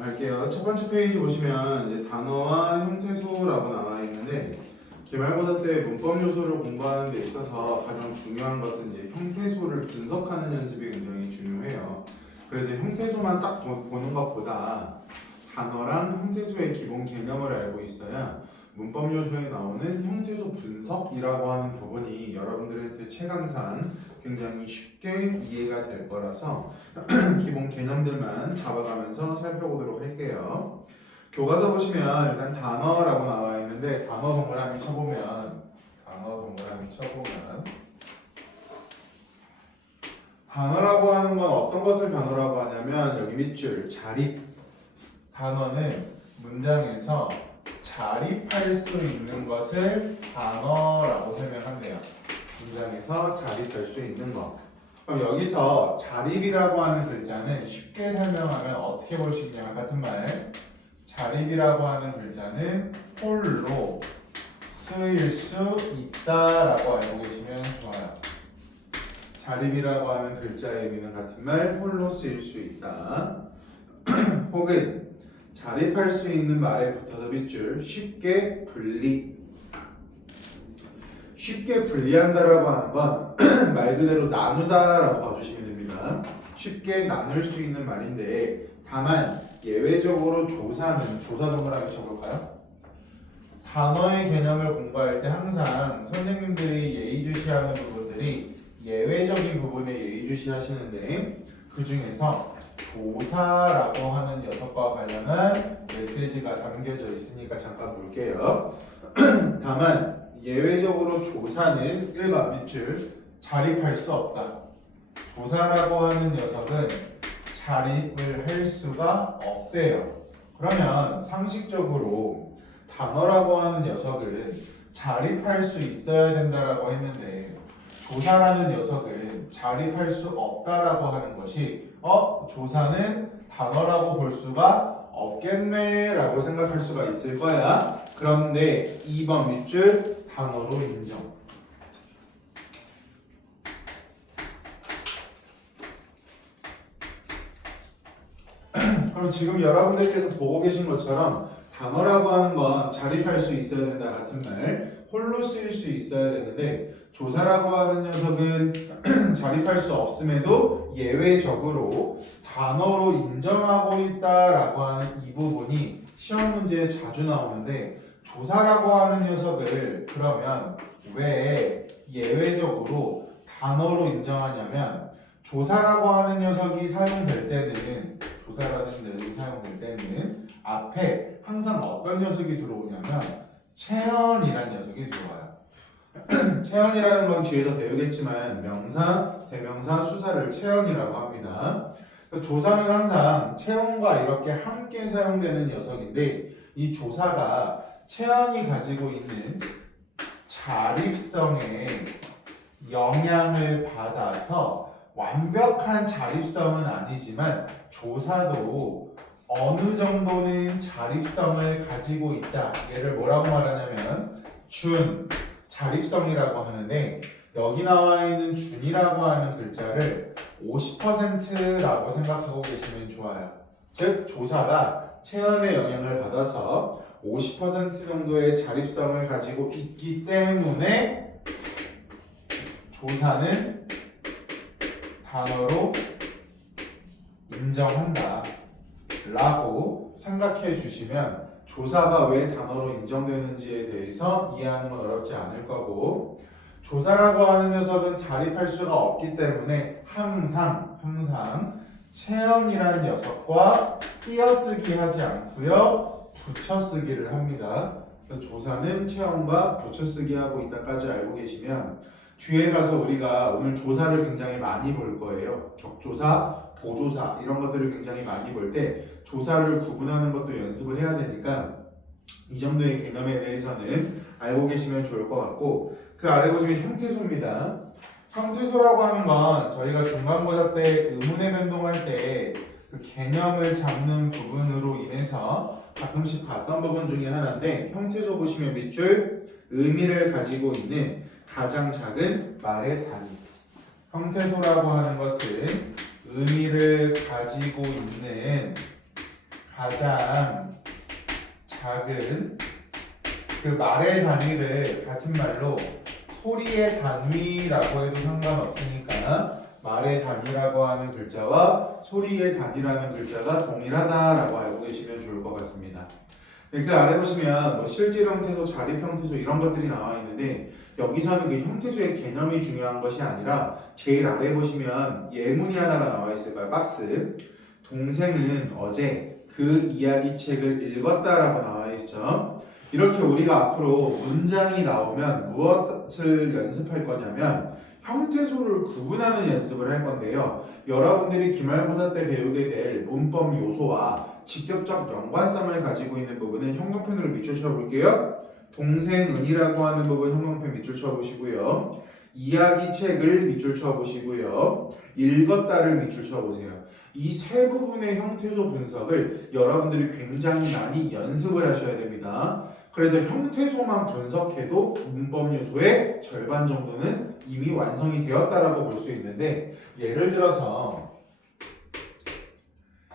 갈게요. 첫 번째 페이지 보시면 이제 단어와 형태소라고 나와 있는데 기말고사 때 문법 요소를 공부하는 데 있어서 가장 중요한 것은 이제 형태소를 분석하는 연습이 굉장히 중요해요. 그래서 형태소만 딱 보는 것보다 단어랑 형태소의 기본 개념을 알고 있어야 문법 요소에 나오는 형태소 분석이라고 하는 부분이 여러분들한테 체감상 굉장히 쉽게 이해가 될 거라서 기본 개념들만 잡아가면서 살펴보도록 할게요. 교과서 보시면 일단 단어라고 나와 있는데 단어 동그라미 쳐보면 단어라고 하는 건 어떤 것을 단어라고 하냐면 여기 밑줄 자립 단어는 문장에서 자립할 수 있는 것을 단어라고 설명한대요. 문장에서 자립할 수 있는 것. 그럼 여기서 자립이라고 하는 글자는 쉽게 설명하면 어떻게 볼 수 있냐면 같은 말 자립이라고 하는 글자는 홀로 쓰일 수 있다라고 알고 계시면 좋아요. 자립이라고 하는 글자의 의미는 같은 말 홀로 쓰일 수 있다. 혹은 자립할 수 있는 말에 붙어서 밑줄 쉽게 분리. 쉽게 분리한다라고 하는 건 말 그대로 나누다라고 봐주시면 됩니다. 쉽게 나눌 수 있는 말인데 다만 예외적으로 조사 동그라미 쳐볼까요? 단어의 개념을 공부할 때 항상 선생님들이 예의주시하는 부분들이 예외적인 부분에 예의주시하시는데 그 중에서 조사라고 하는 녀석과 관련한 메시지가 담겨져 있으니까 잠깐 볼게요. 다만 예외적으로 조사는 1번 밑줄 자립할 수 없다. 조사라고 하는 녀석은 자립을 할 수가 없대요. 그러면 상식적으로 단어라고 하는 녀석은 자립할 수 있어야 된다라고 했는데 조사라는 녀석은 자립할 수 없다라고 하는 것이 조사는 단어라고 볼 수가 없겠네 라고 생각할 수가 있을 거야. 그런데 2번 밑줄 단어로 인정. 그럼 지금 여러분들께서 보고 계신 것처럼 단어라고 하는 건 자립할 수 있어야 된다 같은 말 홀로 쓰일 수 있어야 되는데 조사라고 하는 녀석은 자립할 수 없음에도 예외적으로 단어로 인정하고 있다라고 하는 이 부분이 시험 문제에 자주 나오는데 조사라고 하는 녀석을 그러면 왜 예외적으로 단어로 인정하냐면 조사라고 하는 녀석이 사용될 때는 앞에 항상 어떤 녀석이 들어오냐면 체언이라는 녀석이 들어와요. 체언이라는 건 뒤에서 배우겠지만 명사, 대명사, 수사를 체언이라고 합니다. 조사는 항상 체언과 이렇게 함께 사용되는 녀석인데 이 조사가 체언이 가지고 있는 자립성에 영향을 받아서 완벽한 자립성은 아니지만 조사도 어느 정도는 자립성을 가지고 있다. 얘를 뭐라고 말하냐면 준 자립성이라고 하는데 여기 나와 있는 준이라고 하는 글자를 50%라고 생각하고 계시면 좋아요. 즉 조사가 체언의 영향을 받아서 50% 정도의 자립성을 가지고 있기 때문에 조사는 단어로 인정한다 라고 생각해 주시면 조사가 왜 단어로 인정되는지에 대해서 이해하는 건 어렵지 않을 거고 조사라고 하는 녀석은 자립할 수가 없기 때문에 항상 체언이라는 녀석과 띄어쓰기 하지 않고요 붙여쓰기를 합니다. 그래서 조사는 체언과 붙여쓰기 하고 있다까지 알고 계시면 뒤에 가서 우리가 오늘 조사를 굉장히 많이 볼 거예요. 격조사, 보조사 이런 것들을 굉장히 많이 볼 때 조사를 구분하는 것도 연습을 해야 되니까 이 정도의 개념에 대해서는 알고 계시면 좋을 것 같고 그 아래 보시면 형태소입니다. 형태소라고 하는 건 저희가 중간고사 때 의문의 변동할 때 그 개념을 잡는 부분으로 인해서 가끔씩 봤던 부분 중에 하나인데 형태소 보시면 밑줄 의미를 가지고 있는 가장 작은 말의 단위. 형태소라고 하는 것은 의미를 가지고 있는 가장 작은 그 말의 단위를 같은 말로 소리의 단위라고 해도 상관없으니까 말의 단위라고 하는 글자와 소리의 단위라는 글자가 동일하다라고 알고 계시면 좋을 것 같습니다. 네, 그 아래 보시면 뭐 실질 형태소, 자립 형태소 이런 것들이 나와 있는데 여기서는 그 형태소의 개념이 중요한 것이 아니라 제일 아래 보시면 예문이 하나가 나와 있을 거예요. 박스. 동생은 어제 그 이야기책을 읽었다라고 나와 있죠. 이렇게 우리가 앞으로 문장이 나오면 무엇을 연습할 거냐면 형태소를 구분하는 연습을 할 건데요. 여러분들이 기말고사 때 배우게 될 문법 요소와 직접적 연관성을 가지고 있는 부분은 형광펜으로 밑줄 쳐볼게요. 동생은이라고 하는 부분 형광펜 밑줄 쳐보시고요. 이야기책을 밑줄 쳐보시고요. 읽었다를 밑줄 쳐보세요. 이 세 부분의 형태소 분석을 여러분들이 굉장히 많이 연습을 하셔야 됩니다. 그래서 형태소만 분석해도 문법 요소의 절반 정도는 이미 완성이 되었다라고 볼 수 있는데 예를 들어서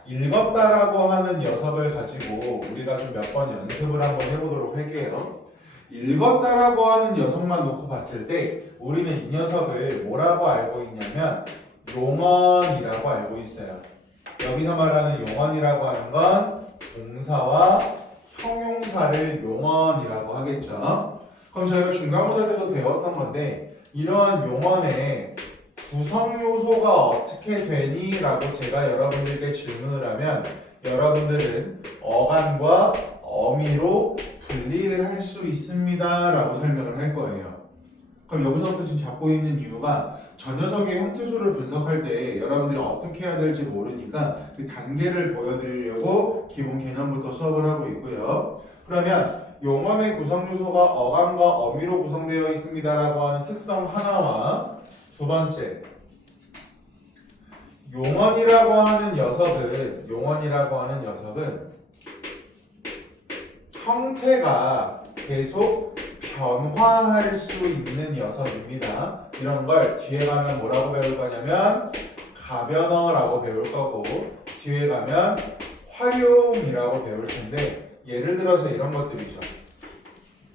읽었다라고 하는 녀석을 가지고 우리가 좀 몇 번 연습을 한번 해보도록 할게요. 읽었다라고 하는 녀석만 놓고 봤을 때 우리는 이 녀석을 뭐라고 알고 있냐면 용언이라고 알고 있어요. 여기서 말하는 용언이라고 하는 건 동사와 형용사를 용언이라고 하겠죠. 그럼 저희가 중간고사 때도 배웠던 건데 이러한 용언의 구성 요소가 어떻게 되니? 라고 제가 여러분들께 질문을 하면 여러분들은 어간과 어미로 분리를 할 수 있습니다 라고 설명을 할 거예요. 그럼 여기서부터 지금 잡고 있는 이유가 저 녀석의 형태소를 분석할 때 여러분들이 어떻게 해야 될지 모르니까 그 단계를 보여드리려고 기본 개념부터 수업을 하고 있고요. 그러면 용언의 구성 요소가 어간과 어미로 구성되어 있습니다라고 하는 특성 하나와 두 번째, 용언이라고 하는 녀석은 형태가 계속 변화할 수 있는 녀석입니다. 이런 걸 뒤에 가면 뭐라고 배울 거냐면 가변어라고 배울 거고 뒤에 가면 활용이라고 배울 텐데 예를 들어서 이런 것들이죠.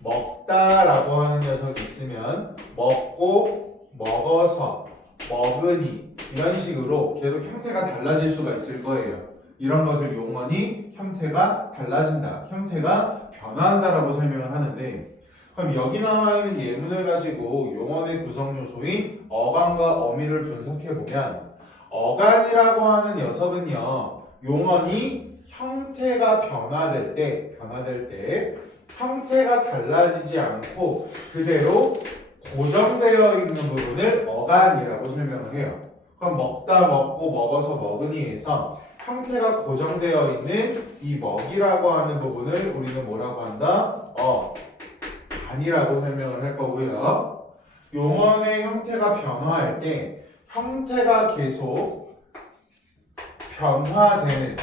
먹다라고 하는 녀석이 있으면 먹고 먹어서 먹으니 이런 식으로 계속 형태가 달라질 수가 있을 거예요. 이런 것을 용언이 형태가 달라진다, 형태가 변화한다라고 설명을 하는데 그럼 여기 나와 있는 예문을 가지고 용언의 구성 요소인 어간과 어미를 분석해 보면 어간이라고 하는 녀석은요 용언이 형태가 변화될 때 형태가 달라지지 않고 그대로 고정되어 있는 부분을 어간이라고 설명을 해요. 그럼 먹다, 먹고, 먹어서, 먹으니에서 형태가 고정되어 있는 이 먹이라고 하는 부분을 우리는 뭐라고 한다? 간이라고 설명을 할 거고요. 용언의 형태가 변화할 때 형태가 계속 변화되는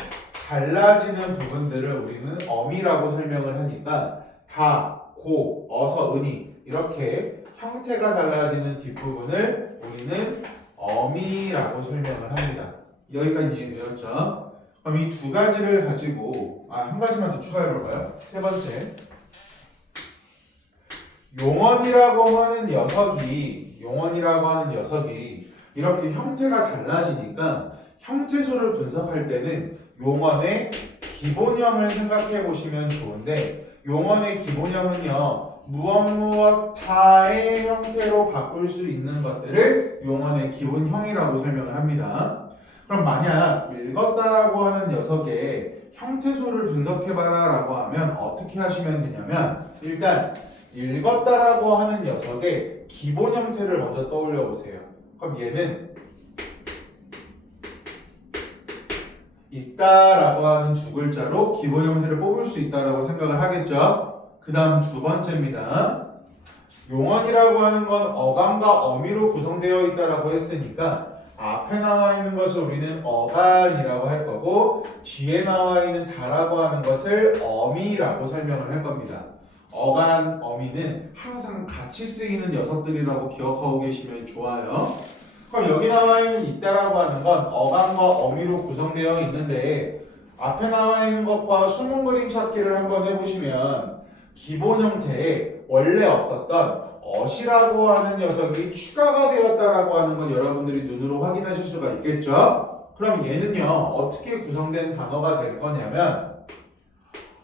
달라지는 부분들을 우리는 어미라고 설명을 하니까 다, 고, 어서, 은이 이렇게 형태가 달라지는 뒷부분을 우리는 어미라고 설명을 합니다. 여기까지 이해되었죠? 그럼 이 두 가지를 가지고 한 가지만 더 추가해 볼까요? 세 번째, 용언이라고 하는 녀석이 이렇게 형태가 달라지니까 형태소를 분석할 때는 용언의 기본형을 생각해 보시면 좋은데 용언의 기본형은요 무엇 다의 형태로 바꿀 수 있는 것들을 용언의 기본형이라고 설명을 합니다. 그럼 만약 읽었다라고 하는 녀석의 형태소를 분석해봐라 라고 하면 어떻게 하시면 되냐면 일단 읽었다라고 하는 녀석의 기본 형태를 먼저 떠올려 보세요. 그럼 얘는 있다라고 하는 두 글자로 기본 형태를 뽑을 수 있다라고 생각을 하겠죠. 그 다음 두 번째입니다. 용언이라고 하는 건 어간과 어미로 구성되어 있다라고 했으니까 앞에 나와 있는 것을 우리는 어간이라고 할 거고 뒤에 나와 있는 다라고 하는 것을 어미라고 설명을 할 겁니다. 어간, 어미는 항상 같이 쓰이는 녀석들이라고 기억하고 계시면 좋아요. 그럼 여기 나와 있는 있다라고 하는 건 어간과 어미로 구성되어 있는데 앞에 나와 있는 것과 숨은 그림 찾기를 한번 해보시면 기본 형태에 원래 없었던 어시라고 하는 녀석이 추가가 되었다라고 하는 건 여러분들이 눈으로 확인하실 수가 있겠죠? 그럼 얘는요 어떻게 구성된 단어가 될 거냐면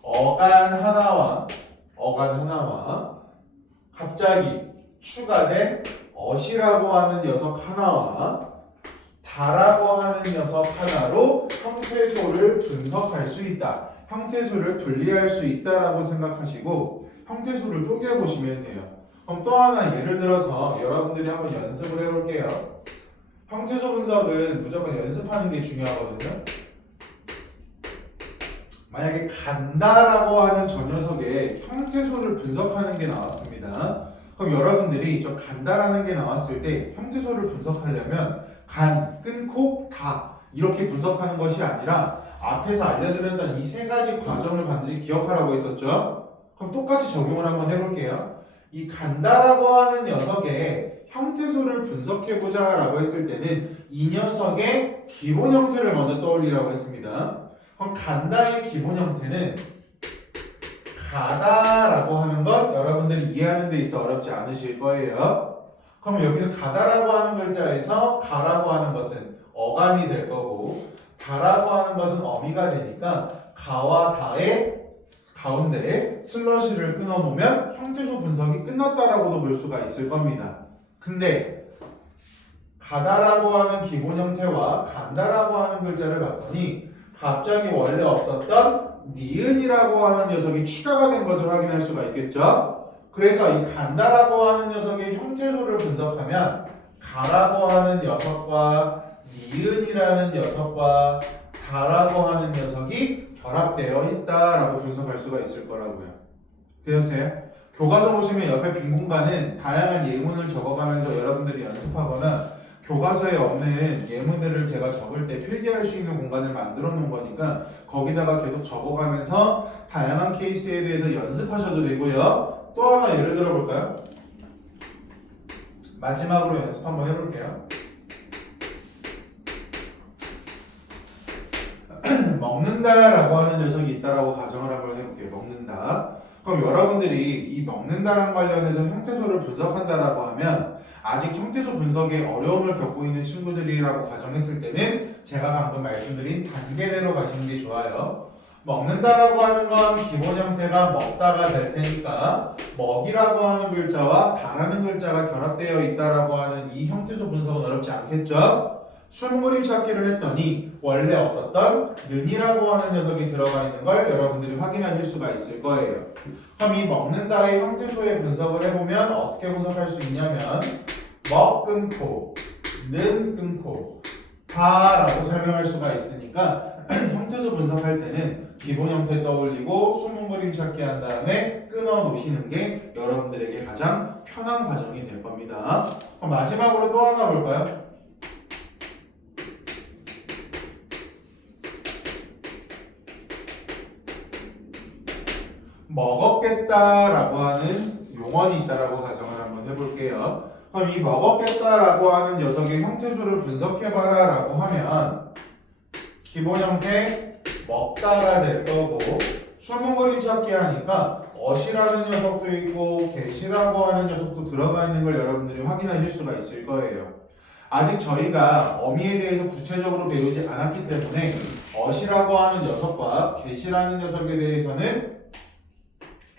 어간 하나와 갑자기 추가된 어시라고 하는 녀석 하나와 다라고 하는 녀석 하나로 형태소를 분석할 수 있다. 형태소를 분리할 수 있다라고 생각하시고 형태소를 쪼개보시면 돼요. 그럼 또 하나 예를 들어서 여러분들이 한번 연습을 해볼게요. 형태소 분석은 무조건 연습하는 게 중요하거든요. 만약에 간다라고 하는 저 녀석의 형태소를 분석하는 게 나왔습니다. 그럼 여러분들이 저 간다라는 게 나왔을 때 형태소를 분석하려면 간, 끊고, 다 이렇게 분석하는 것이 아니라 앞에서 알려드렸던 이 세 가지 과정을 반드시 기억하라고 했었죠. 그럼 똑같이 적용을 한번 해볼게요. 이 간다라고 하는 녀석의 형태소를 분석해보자 라고 했을 때는 이 녀석의 기본 형태를 먼저 떠올리라고 했습니다. 그럼 간다의 기본 형태는 가다라고 하는 것 여러분들이 이해하는 데 있어 어렵지 않으실 거예요. 그럼 여기서 가다라고 하는 글자에서 가라고 하는 것은 어간이 될 거고 다라고 하는 것은 어미가 되니까 가와 다의 가운데에 슬러시를 끊어 놓으면 형태소 분석이 끝났다라고도 볼 수가 있을 겁니다. 근데 가다라고 하는 기본 형태와 간다라고 하는 글자를 봤더니 갑자기 원래 없었던 니은이라고 하는 녀석이 추가가 된 것을 확인할 수가 있겠죠. 그래서 이 간다라고 하는 녀석의 형태소를 분석하면 가라고 하는 녀석과 니은이라는 녀석과 다라고 하는 녀석이 결합되어 있다라고 분석할 수가 있을 거라고요. 되었어요? 교과서 보시면 옆에 빈 공간은 다양한 예문을 적어가면서 여러분들이 연습하거나 교과서에 없는 예문들을 제가 적을 때 필기할 수 있는 공간을 만들어 놓은 거니까 거기다가 계속 적어가면서 다양한 케이스에 대해서 연습하셔도 되고요. 또 하나 예를 들어 볼까요? 마지막으로 연습 한번 해볼게요. 먹는다라고 하는 녀석이 있다라고 가정을 한번 해볼게요. 먹는다. 그럼 여러분들이 이 먹는다랑 관련해서 형태소를 분석한다라고 하면 아직 형태소 분석에 어려움을 겪고 있는 친구들이라고 가정했을 때는 제가 방금 말씀드린 단계대로 가시는 게 좋아요. 먹는다라고 하는 건 기본 형태가 먹다가 될 테니까 먹이라고 하는 글자와 다라는 글자가 결합되어 있다라고 하는 이 형태소 분석은 어렵지 않겠죠? 숨그림 찾기를 했더니 원래 없었던 는이라고 하는 녀석이 들어가 있는 걸 여러분들이 확인하실 수가 있을 거예요. 그럼 이 먹는다의 형태소의 분석을 해보면 어떻게 분석할 수 있냐면 먹 끊고 는 끊고 다라고 설명할 수가 있으니까 형태소 분석할 때는 기본 형태 떠올리고 숨은 그림 찾기 한 다음에 끊어 놓으시는 게 여러분들에게 가장 편한 과정이 될 겁니다. 그럼 마지막으로 또 하나 볼까요? 먹었겠다라고 하는 용언이 있다라고 가정을 한번 해볼게요. 그럼 이 먹었겠다라고 하는 녀석의 형태소를 분석해봐라 라고 하면 기본 형태 먹다가 될 거고 숨은 그림 찾기 하니까 어시라는 녀석도 있고 get이라고 하는 녀석도 들어가 있는 걸 여러분들이 확인하실 수가 있을 거예요. 아직 저희가 어미에 대해서 구체적으로 배우지 않았기 때문에 어시라고 하는 녀석과 get이라는 녀석에 대해서는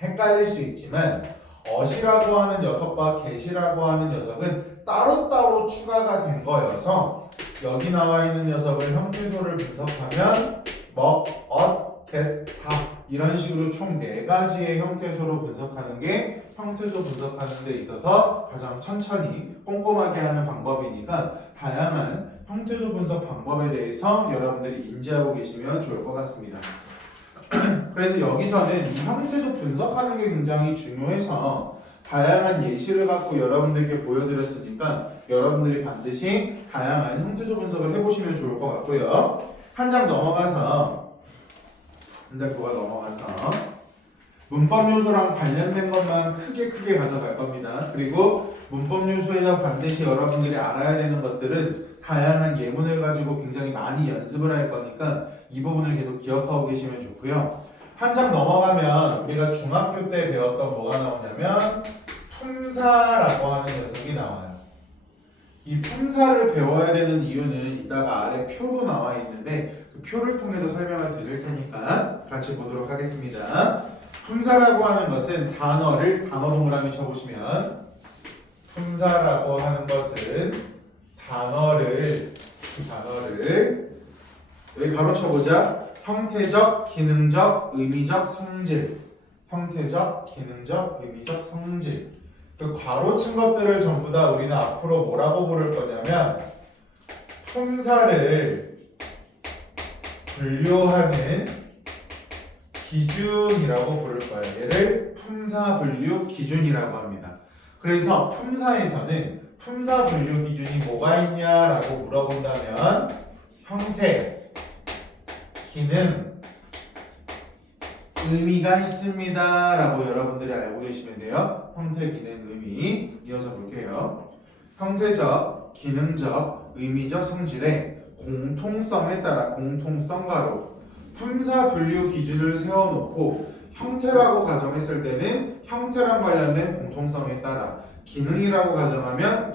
헷갈릴 수 있지만 어시라고 하는 녀석과 get이라고 하는 녀석은 따로따로 추가가 된 거여서 여기 나와 있는 녀석을 형태소를 분석하면 먹, get, 다 이런 식으로 총 4가지의 형태소로 분석하는 게 형태소 분석하는 데 있어서 가장 천천히 꼼꼼하게 하는 방법이니까 다양한 형태소 분석 방법에 대해서 여러분들이 인지하고 계시면 좋을 것 같습니다. 그래서 여기서는 이 형태소 분석하는 게 굉장히 중요해서 다양한 예시를 갖고 여러분들께 보여드렸으니까 여러분들이 반드시 다양한 형태소 분석을 해보시면 좋을 것 같고요. 한 장 넘어가서 문법 요소랑 관련된 것만 크게 가져갈 겁니다. 그리고 문법 요소에서 반드시 여러분들이 알아야 되는 것들은 다양한 예문을 가지고 굉장히 많이 연습을 할 거니까 이 부분을 계속 기억하고 계시면 좋고요. 한 장 넘어가면 우리가 중학교 때 배웠던 뭐가 나오냐면 품사라고 하는 녀석이 나와요. 이 품사를 배워야 되는 이유는 이따가 아래 표도 나와 있는데 그 표를 통해서 설명을 드릴 테니까 같이 보도록 하겠습니다. 품사라고 하는 것은 단어를 단어 동그라미 쳐보시면 품사라고 하는 것은 단어를 여기 가로 쳐보자. 형태적, 기능적, 의미적 성질. 형태적, 기능적, 의미적 성질. 그 괄호 친 것들을 전부 다 우리는 앞으로 뭐라고 부를 거냐면 품사를 분류하는 기준이라고 부를 거예요. 얘를 품사 분류 기준이라고 합니다. 그래서 품사에서는 품사 분류 기준이 뭐가 있냐라고 물어본다면 형태, 기능, 의미가 있습니다 라고 여러분들이 알고 계시면 돼요. 형태, 기능, 의미 이어서 볼게요. 형태적, 기능적, 의미적 성질의 공통성에 따라 공통성가로 품사 분류 기준을 세워놓고 형태라고 가정했을 때는 형태랑 관련된 공통성에 따라 기능이라고 가정하면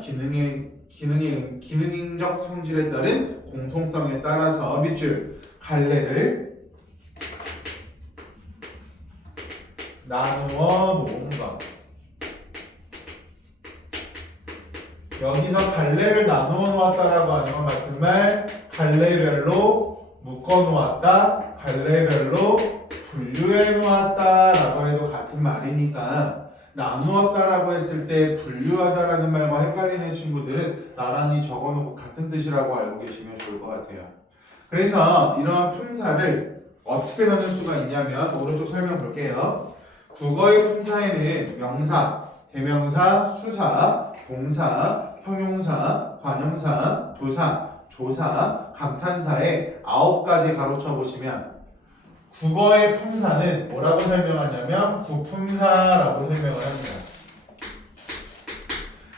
기능적 성질에 따른 공통성에 따라서 밑줄 갈래를 나누어 놓은 것. 여기서 갈래를 나누어 놓았다라고 하는 건 같은 말 갈래별로 묶어 놓았다, 갈래별로 분류해 놓았다라고 해도 같은 말이니까 나누었다라고 했을 때 분류하다라는 말과 헷갈리는 친구들은 나란히 적어놓고 같은 뜻이라고 알고 계시면 좋을 것 같아요. 그래서 이러한 품사를 어떻게 나눌 수가 있냐면 오른쪽 설명 볼게요. 국어의 품사에는 명사, 대명사, 수사, 동사, 형용사, 관형사, 부사, 조사, 감탄사에 9가지 가로쳐 보시면 국어의 품사는 뭐라고 설명하냐면 구품사라고 설명을 합니다.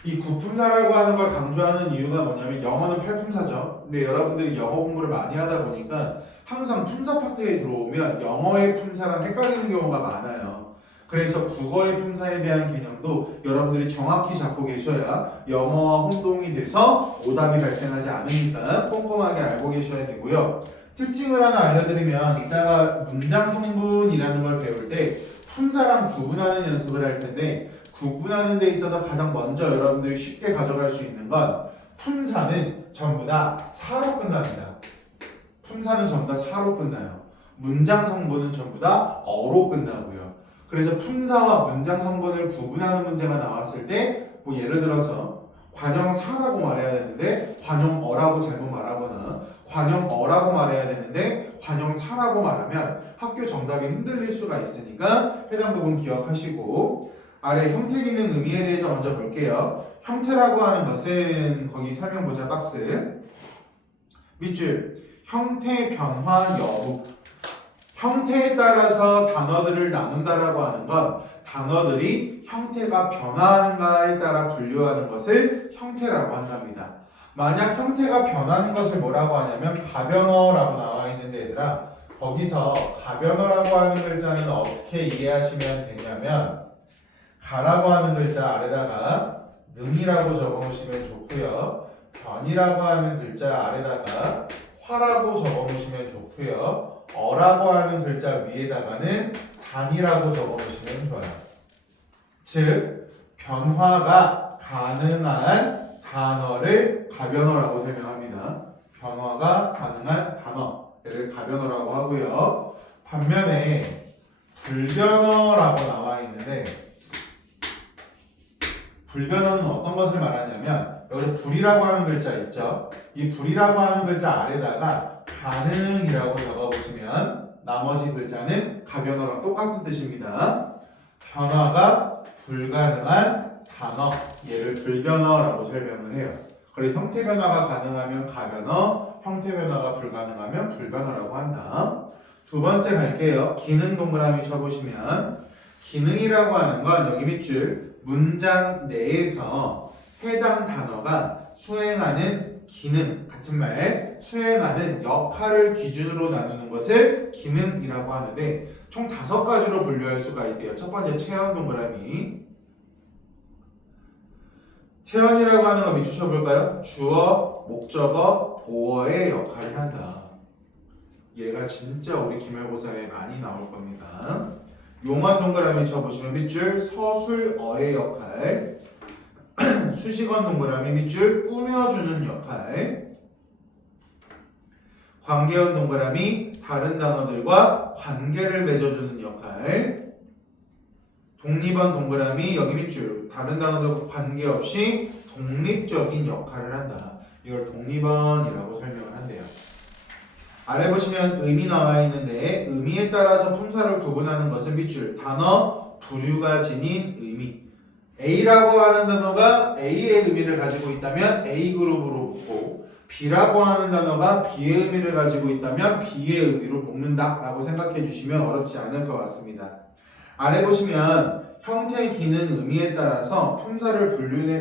이 구품사라고 하는 걸 강조하는 이유가 뭐냐면 영어는 팔품사죠. 근데 여러분들이 영어 공부를 많이 하다 보니까 항상 품사 파트에 들어오면 영어의 품사랑 헷갈리는 경우가 많아요. 그래서 국어의 품사에 대한 개념도 여러분들이 정확히 잡고 계셔야 영어와 혼동이 돼서 오답이 발생하지 않으니까 꼼꼼하게 알고 계셔야 되고요. 특징을 하나 알려드리면 이따가 문장 성분이라는 걸 배울 때 품사랑 구분하는 연습을 할 텐데 구분하는 데 있어서 가장 먼저 여러분들이 쉽게 가져갈 수 있는 건 품사는 전부 다 사로 끝납니다. 품사는 전부 다 사로 끝나요. 문장 성분은 전부 다 어로 끝나고요. 그래서 품사와 문장 성분을 구분하는 문제가 나왔을 때 뭐 예를 들어서 관형사라고 말해야 되는데 관형어라고 잘못 말하거나 관형어라고 말해야 되는데 관형사라고 말하면 학교 정답이 흔들릴 수가 있으니까 해당 부분 기억하시고 아래 형태, 기능, 의미에 대해서 먼저 볼게요. 형태라고 하는 것은 거기 설명 보자 박스 밑줄 형태 변화 여부 형태에 따라서 단어들을 나눈다라고 하는 건 단어들이 형태가 변화하는가에 따라 분류하는 것을 형태라고 한답니다. 만약 형태가 변하는 것을 뭐라고 하냐면 가변어라고 나와 있는데 얘들아 거기서 가변어라고 하는 글자는 어떻게 이해하시면 되냐면 가라고 하는 글자 아래다가 능이라고 적어놓으시면 좋고요. 변이라고 하는 글자 아래다가 화라고 적어놓으시면 좋고요. 어라고 하는 글자 위에다가는 단이라고 적어놓으시면 좋아요. 즉 변화가 가능한 단어를 가변어라고 설명합니다. 변화가 가능한 단어를 가변어라고 하고요. 반면에 불변어라고 나와 있는데 불변어는 어떤 것을 말하냐면 여기 불이라고 하는 글자 있죠. 이 불이라고 하는 글자 아래다가 가능이라고 적어보시면 나머지 글자는 가변어랑 똑같은 뜻입니다. 변화가 불가능한 단어 얘를 불변어라고 설명을 해요. 그래서 형태 변화가 가능하면 가변어, 형태 변화가 불가능하면 불변어라고 한다. 두 번째 갈게요. 기능 동그라미 쳐보시면 기능이라고 하는 건 여기 밑줄 문장 내에서 해당 단어가 수행하는 기능, 같은 말, 수행하는 역할을 기준으로 나누는 것을 기능이라고 하는데 총 5가지로 분류할 수가 있대요. 첫 번째 체현 동그라미. 체현이라고 하는 거 밑줄 쳐볼까요? 주어, 목적어, 보어의 역할을 한다. 얘가 진짜 우리 기말고사에 많이 나올 겁니다. 용언 동그라미 쳐보시면 밑줄 서술어의 역할, 수식원 동그라미 밑줄 꾸며주는 역할, 관계원 동그라미 다른 단어들과 관계를 맺어주는 역할, 독립원 동그라미 여기 밑줄 다른 단어들과 관계없이 독립적인 역할을 한다. 이걸 독립원이라고 설명을 한대요. 아래 보시면 의미 나와 있는데 의미에 따라서 품사를 구분하는 것은 밑줄 단어 부류가 지닌 의미. A라고 하는 단어가 A의 의미를 가지고 있다면 A 그룹으로 묶고 B라고 하는 단어가 B의 의미를 가지고 있다면 B의 의미로 묶는다 라고 생각해 주시면 어렵지 않을 것 같습니다. 아래 보시면 형태, 기능, 의미에 따라서 품사를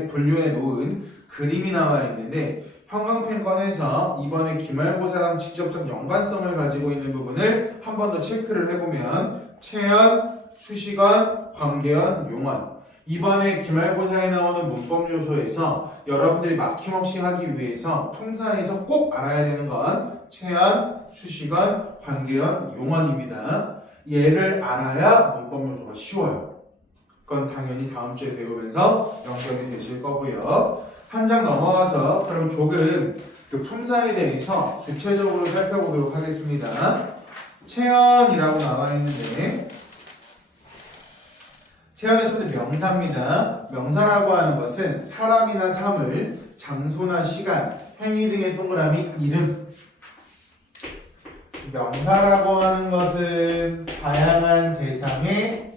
분류해 놓은 그림이 나와 있는데 형광펜 꺼내서 이번에 기말고사랑 직접적 연관성을 가지고 있는 부분을 한 번 더 체크를 해보면 체현, 수식원, 관계원, 용언 이번에 기말고사에 나오는 문법 요소에서 여러분들이 막힘없이 하기 위해서 품사에서 꼭 알아야 되는 건 체현, 수식원, 관계원, 용언입니다. 얘를 알아야 문법 요소가 쉬워요. 그건 당연히 다음 주에 배우면서 연결이 되실 거고요. 한 장 넘어가서 그럼 조금 그 품사에 대해서 구체적으로 살펴보도록 하겠습니다. 체현이라고 나와 있는데 체현의 첫 번째 명사입니다. 명사라고 하는 것은 사람이나 사물, 장소나 시간, 행위 등의 동그라미 이름. 명사라고 하는 것은 다양한 대상의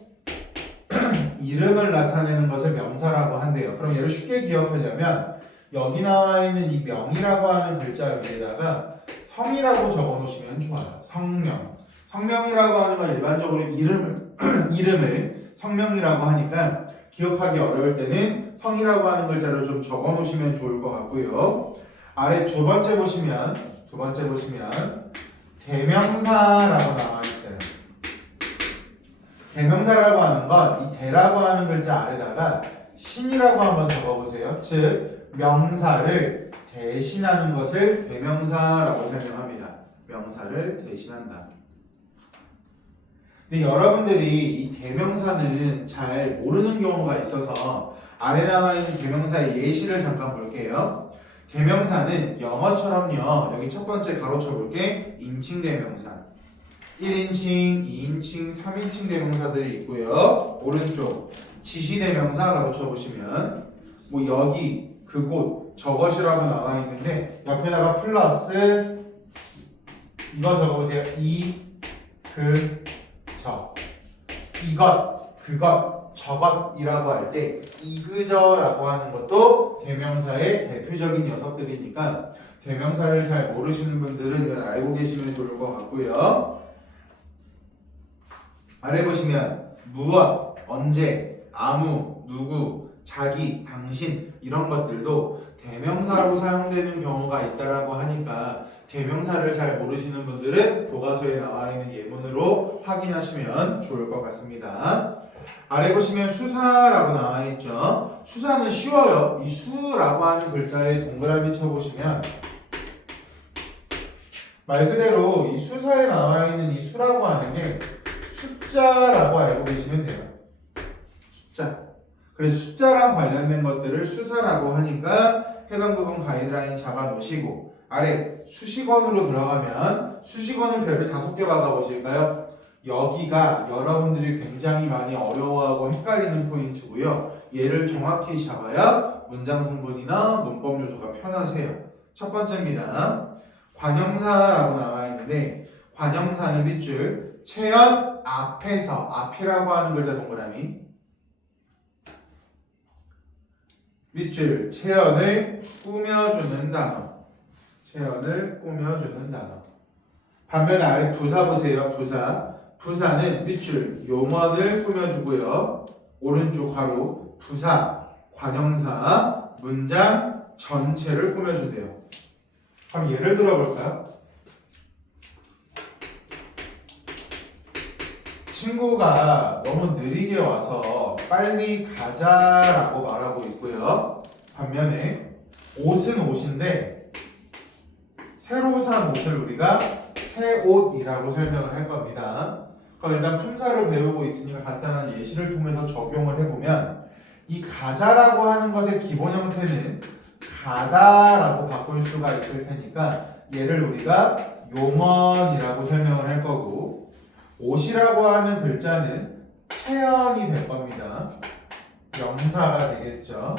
이름을 나타내는 것을 명사라고 한대요. 그럼 얘를 쉽게 기억하려면 여기 나와 있는 이 명이라고 하는 글자 위에다가 성이라고 적어 놓으시면 좋아요. 성명. 성명이라고 하는 건 일반적으로 이름을 성명이라고 하니까 기억하기 어려울 때는 성이라고 하는 글자를 좀 적어 놓으시면 좋을 것 같고요. 아래 두 번째 보시면 대명사라고 나와 있어요. 대명사라고 하는 건 이 대라고 하는 글자 아래다가 신이라고 한번 적어보세요. 즉 명사를 대신하는 것을 대명사라고 설명합니다. 명사를 대신한다. 근데 여러분들이 이 대명사는 잘 모르는 경우가 있어서 아래 나와 있는 대명사의 예시를 잠깐 볼게요. 대명사는 영어처럼요. 여기 첫 번째 가로쳐 볼게. 인칭 대명사. 1인칭, 2인칭, 3인칭 대명사들이 있고요. 오른쪽 지시대명사 가로쳐 보시면 뭐 여기, 그곳, 저것이라고 나와 있는데 옆에다가 플러스 이거 적어보세요. 이, 그, 저 이것, 그것, 저것이라고 할 때 이그저라고 하는 것도 대명사의 대표적인 녀석들이니까 대명사를 잘 모르시는 분들은 이걸 알고 계시면 좋을 것 같고요. 아래 보시면 무엇, 언제, 아무, 누구, 자기, 당신 이런 것들도 대명사로 사용되는 경우가 있다라고 하니까 대명사를 잘 모르시는 분들은 교과서에 나와 있는 예문으로 확인하시면 좋을 것 같습니다. 아래 보시면 수사라고 나와 있죠. 수사는 쉬워요. 이 수라고 하는 글자에 동그라미 쳐보시면 말 그대로 이 수사에 나와 있는 이 수라고 하는 게 숫자라고 알고 계시면 돼요. 숫자. 그래서 숫자랑 관련된 것들을 수사라고 하니까 해당 부분 가이드라인 잡아 놓으시고 아래 수식원으로 들어가면 수식원은 별표 5개 박아 보실까요? 여기가 여러분들이 굉장히 많이 어려워하고 헷갈리는 포인트고요. 얘를 정확히 잡아야 문장 성분이나 문법 요소가 편하세요. 첫 번째입니다. 관형사라고 나와 있는데 관형사는 밑줄 체현 앞에서 앞이라고 하는 글자 동그라미 밑줄 체현을 꾸며주는 단어 체현을 꾸며주는 단어 반면에 아래 부사 보세요. 부사는 밑줄 용언을 꾸며주고요. 오른쪽 가로 부사 관형사 문장 전체를 꾸며준대요. 그럼 예를 들어볼까요? 친구가 너무 느리게 와서 빨리 가자라고 말하고 있고요. 반면에 옷은 옷인데 새로 산 옷을 우리가 새 옷이라고 설명을 할 겁니다. 그럼 일단 품사를 배우고 있으니까 간단한 예시를 통해서 적용을 해보면 이 가자라고 하는 것의 기본 형태는 가다라고 바꿀 수가 있을 테니까 얘를 우리가 용언이라고 설명을 할 거고 옷이라고 하는 글자는 체언이 될 겁니다. 명사가 되겠죠.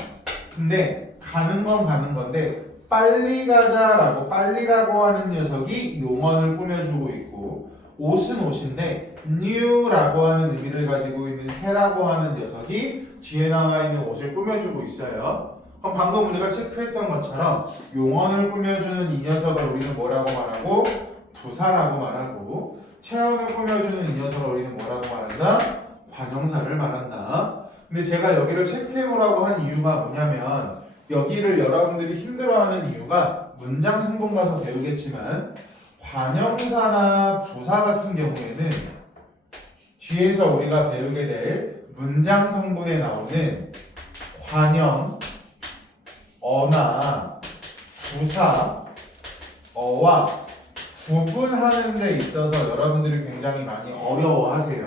근데 가는 건 가는 건데 빨리 가자라고 빨리라고 하는 녀석이 용언을 꾸며주고 있고 옷은 옷인데 new라고 하는 의미를 가지고 있는 새라고 하는 녀석이 뒤에 나와 있는 옷을 꾸며주고 있어요. 그럼 방금 우리가 체크했던 것처럼 용언을 꾸며주는 이 녀석을 우리는 뭐라고 말하고 부사라고 말하고 체언을 꾸며주는 이 녀석을 우리는 뭐라고 말한다? 관형사를 말한다. 근데 제가 여기를 체크해보라고 한 이유가 뭐냐면 여기를 여러분들이 힘들어하는 이유가 문장 성분 가서 배우겠지만 관형사나 부사 같은 경우에는 뒤에서 우리가 배우게 될 문장 성분에 나오는 관형, 어나, 부사, 어와 구분하는 데 있어서 여러분들이 굉장히 많이 어려워하세요.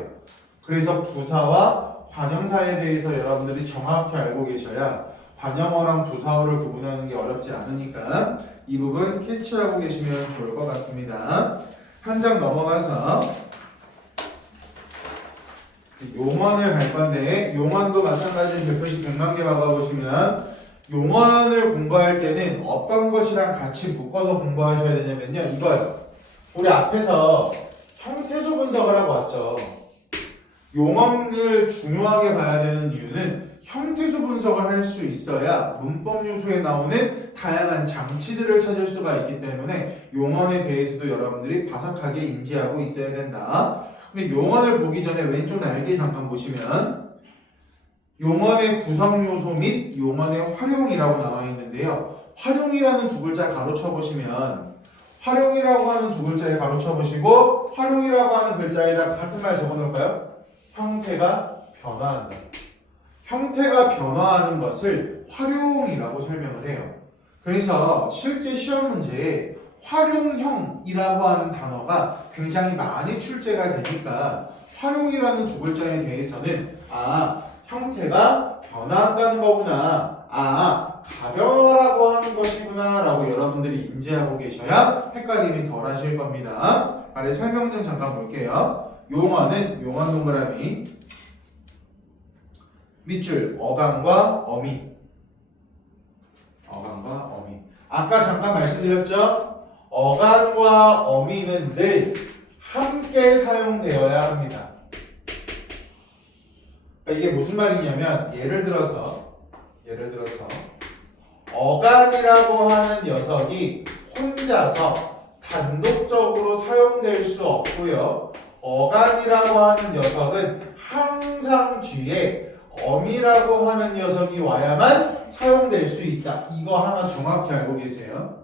그래서 부사와 관형사에 대해서 여러분들이 정확히 알고 계셔야 관형어랑 부사어를 구분하는 게 어렵지 않으니까 이 부분 캐치하고 계시면 좋을 것 같습니다. 한 장 넘어가서 용언을 갈 건데 용언도 마찬가지로 별표식 100만 개 박아보시면 용언을 공부할 때는 어떤 것이랑 같이 묶어서 공부하셔야 되냐면요. 이거예요. 우리 앞에서 형태소 분석을 하고 왔죠. 용언을 중요하게 봐야 되는 이유는 형태소 분석을 할 수 있어야 문법 요소에 나오는 다양한 장치들을 찾을 수가 있기 때문에 용언에 대해서도 여러분들이 바삭하게 인지하고 있어야 된다. 근데 용언을 보기 전에 왼쪽 날개 잠깐 보시면 용언의 구성 요소 및 용언의 활용이라고 나와 있는데요. 활용이라는 두 글자 가로쳐 보시면 활용이라고 하는 두 글자에 가로쳐 보시고 활용이라고 하는 글자에다 같은 말 적어 놓을까요? 형태가 변화한다. 형태가 변화하는 것을 활용이라고 설명을 해요. 그래서 실제 시험 문제에 활용형이라고 하는 단어가 굉장히 많이 출제가 되니까 활용이라는 두 글자에 대해서는 형태가 변화한다는 거구나. 가변화라고 하는 것이구나 라고 여러분들이 인지하고 계셔야 헷갈림이 덜 하실 겁니다. 아래 설명 좀 잠깐 볼게요. 용어는 용언 동그라미 밑줄 어간과 어미. 어간과 어미. 아까 잠깐 말씀드렸죠? 어간과 어미는 늘 함께 사용되어야 합니다. 그러니까 이게 무슨 말이냐면 예를 들어서 어간이라고 하는 녀석이 혼자서 단독적으로 사용될 수 없고요. 어간이라고 하는 녀석은 항상 뒤에 어미라고 하는 녀석이 와야만 사용될 수 있다. 이거 하나 정확히 알고 계세요.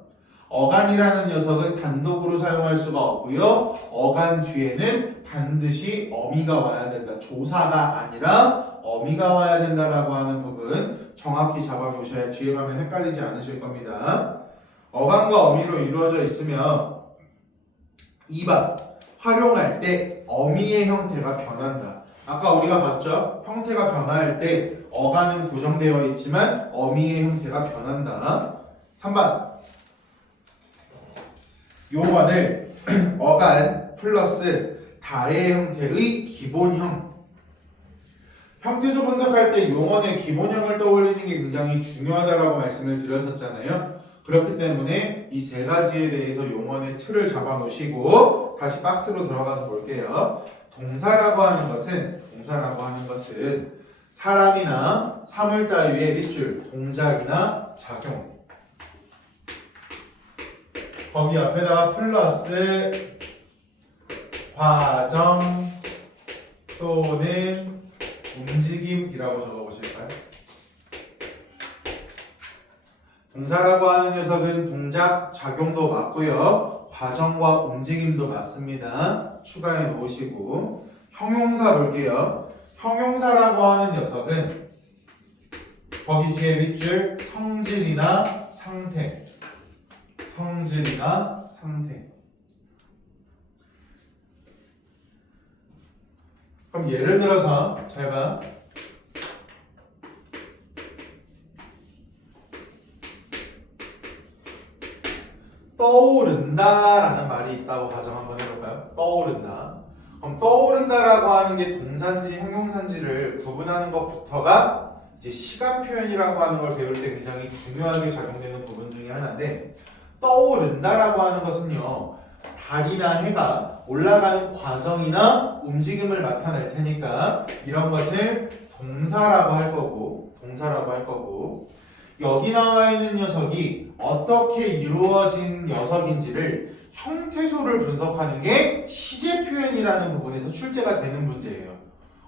어간이라는 녀석은 단독으로 사용할 수가 없고요. 어간 뒤에는 반드시 어미가 와야 된다. 조사가 아니라 어미가 와야 된다라고 하는 부분 정확히 잡아보셔야 뒤에 가면 헷갈리지 않으실 겁니다. 어간과 어미로 이루어져 있으면 2번 활용할 때 어미의 형태가 변한다. 아까 우리가 봤죠? 형태가 변화할 때 어간은 고정되어 있지만 어미의 형태가 변한다. 3번 용언을 어간 플러스 다의 형태의 기본형. 형태소 분석할 때 용언의 기본형을 떠올리는 게 굉장히 중요하다라고 말씀을 드렸었잖아요. 그렇기 때문에 이 세 가지에 대해서 용언의 틀을 잡아 놓으시고 다시 박스로 들어가서 볼게요. 동사라고 하는 것은 사람이나 사물 따위의 밑줄, 동작이나 작용. 거기 앞에다가 플러스 과정 또는 움직임이라고 적어보실까요? 동사라고 하는 녀석은 동작, 작용도 맞고요. 과정과 움직임도 맞습니다. 추가해 놓으시고 형용사 볼게요. 형용사라고 하는 녀석은 거기 뒤에 밑줄 성질이나 상태, 성질이나 상태. 그럼 예를 들어서 잘 봐. 떠오른다라는 말이 있다고 가정 한번 해볼까요? 떠오른다. 그럼 떠오른다라고 하는 게 동사인지 형용사인지를 구분하는 것부터가 이제 시간 표현이라고 하는 걸 배울 때 굉장히 중요하게 작용되는 부분 중에 하나인데, 떠오른다라고 하는 것은요, 달이나 해가 올라가는 과정이나 움직임을 나타낼 테니까 이런 것을 동사라고 할 거고, 여기 나와 있는 녀석이 어떻게 이루어진 녀석인지를 형태소를 분석하는 게 시제 표현이라는 부분에서 출제가 되는 문제예요.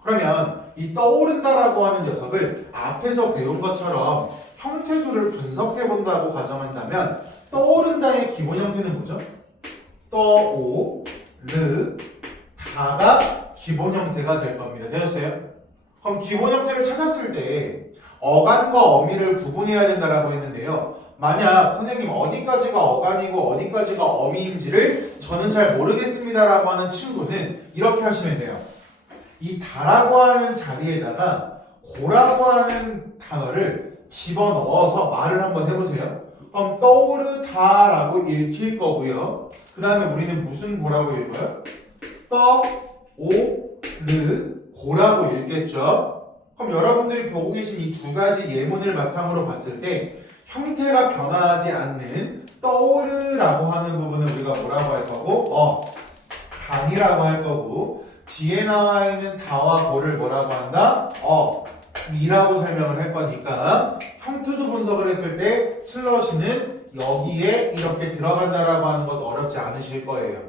그러면 이 떠오른다라고 하는 녀석을 앞에서 배운 것처럼 형태소를 분석해 본다고 가정한다면 떠오른다의 기본 형태는 뭐죠? 떠오르다가 기본 형태가 될 겁니다. 되셨어요? 그럼 기본 형태를 찾았을 때 어간과 어미를 구분해야 된다라고 했는데요. 만약 선생님 어디까지가 어간이고 어디까지가 어미인지를 저는 잘 모르겠습니다라고 하는 친구는 이렇게 하시면 돼요. 이 다라고 하는 자리에다가 고라고 하는 단어를 집어넣어서 말을 한번 해보세요. 그럼 떠오르다라고 읽힐 거고요. 그 다음에 우리는 무슨 고라고 읽어요? 떠오르고라고 읽겠죠. 그럼 여러분들이 보고 계신 이 두 가지 예문을 바탕으로 봤을 때 형태가 변하지 않는 떠오르라고 하는 부분은 우리가 뭐라고 할 거고, 간이라고 할 거고, 뒤에 나와 있는 다와 고를 뭐라고 한다? 미라고 설명을 할 거니까 형태소 분석을 했을 때 슬러시는 여기에 이렇게 들어간다라고 하는 것도 어렵지 않으실 거예요.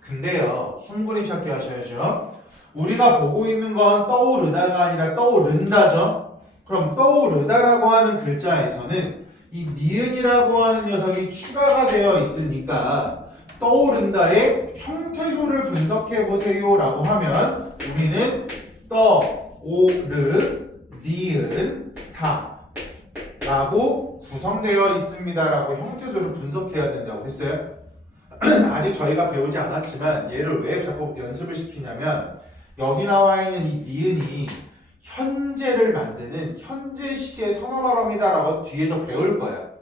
근데요, 숨그림 찾기 하셔야죠. 우리가 보고 있는 건 떠오르다가 아니라 떠오른다죠. 그럼 떠오르다라고 하는 글자에서는 이 니은이라고 하는 녀석이 추가가 되어 있으니까 떠오른다의 형태소를 분석해 보세요 라고 하면 우리는 떠오르 니은 다 라고 구성되어 있습니다 라고 형태소를 분석해야 된다고 했어요. 아직 저희가 배우지 않았지만 얘를 왜 자꾸 연습을 시키냐면 여기 나와 있는 이 니은이 현재를 만드는 현재 시제 선어 발음이다 라고 뒤에서 배울 거야.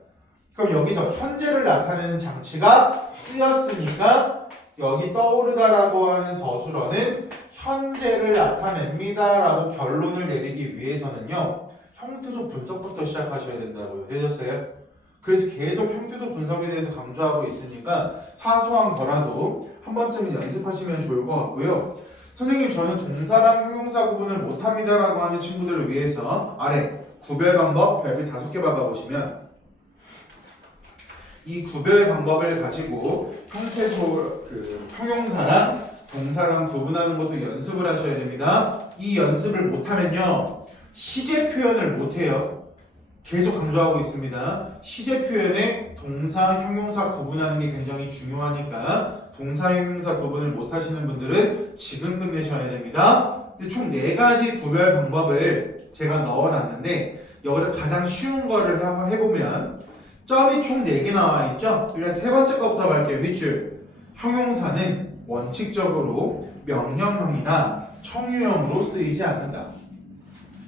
그럼 여기서 현재를 나타내는 장치가 쓰였으니까 여기 떠오르다라고 하는 서술어는 현재를 나타냅니다 라고 결론을 내리기 위해서는요, 형태소 분석부터 시작하셔야 된다고요. 되셨어요? 그래서 계속 형태소 분석에 대해서 강조하고 있으니까 사소한 거라도 한 번쯤은 연습하시면 좋을 것 같고요. 선생님, 저는 동사랑 형용사 구분을 못합니다 라고 하는 친구들을 위해서 아래 구별 방법 별표 5개 박아보시면 이 구별 방법을 가지고 형태소, 형용사랑 동사랑 구분하는 것도 연습을 하셔야 됩니다. 이 연습을 못하면요, 시제 표현을 못해요. 계속 강조하고 있습니다. 시제 표현에 동사, 형용사 구분하는 게 굉장히 중요하니까 동사, 형용사 구분을 못하시는 분들은 지금 끝내셔야 됩니다. 근데 총 4가지 구별 방법을 제가 넣어놨는데 여기서 가장 쉬운 거를 해보면 점이 총 4개 나와 있죠? 일단 세 번째 거부터 갈게요. 밑줄. 형용사는 원칙적으로 명령형이나 청유형으로 쓰이지 않는다.